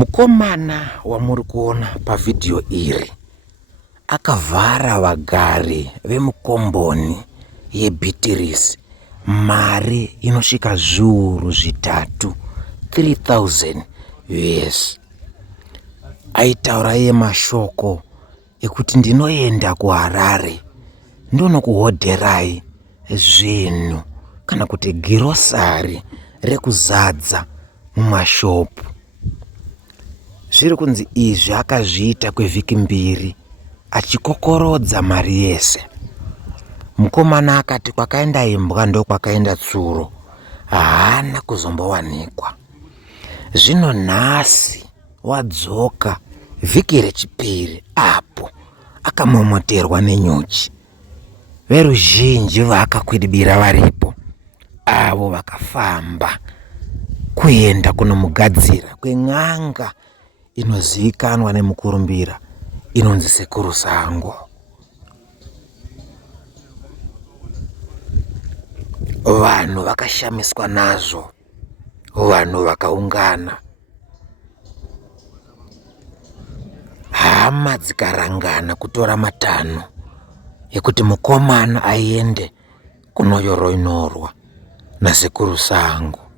Mukomana wamuri kuona pavidhiyo iri akavhara vagari vemukomboni yeBeatrice mari inosvika zviuru zvitatu 3,000 US. Aitaura iye mashoko ekuti ndinoenda kuHarare ndonokuhodherai zvinhu kana kuti girosari rekuzadza mumashopu. Zviri kunzi izvi akazviita kwevhiki 2 achikokorodza mari yese. Mukomana akati kwakaenda imbwa ndo kwakaenda tsuro, haana kuzombowanikwa. Zvino nhasi wadzoka vhiki rechipiri apo akamomoterwa nenyuchi. Veruzhinji vaakakwidibira varipo, avo vakafamba kuenda kunomugadzira kwen'anga inozivikanwa nemukurumbira inonzi Sekuru Sango. Vanhu vakashamiswa nazvo, vanhu vakaungana, hama dzikarangana kutora matanho ekuti mukomana aende kunoyoroinorwa naSekuru Sango.